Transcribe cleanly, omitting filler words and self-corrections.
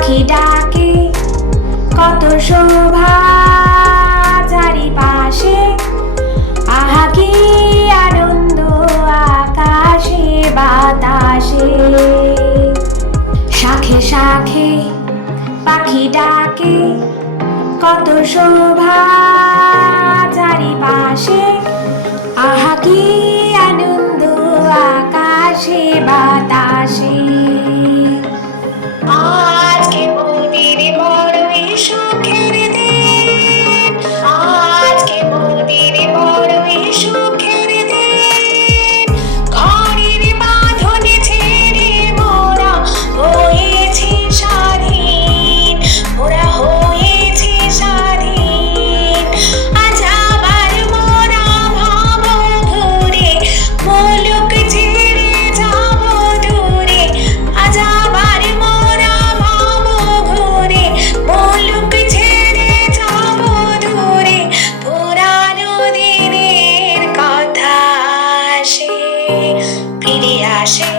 পাখি ডাকে কত শোভা চারিপাশে, আহা কি আনন্দ আকাশে বাতাসে। শাখে শাখে পাখি ডাকে কত শোভা চারিপাশে, আহা কি আনন্দ আকাশে বাতাসে। আজকে মোদের বড়ই সুখের দিন, আজকে মোদের বড়ই সুখের দিন। ঘরের বাঁধন ছেড়ে মোরা হয়েছি স্বাধীন, মোরা হয়েছি স্বাধীন। আজ আবার মোরা ভাব ঘুরে মুলুক ছেড়ে যাব দূরে, আজ আবার মোরা ভাব ঘুরে মুলুক ছেড়ে যাব দূরে। পুরানো দিনের কথা আসে ফিরে আসে।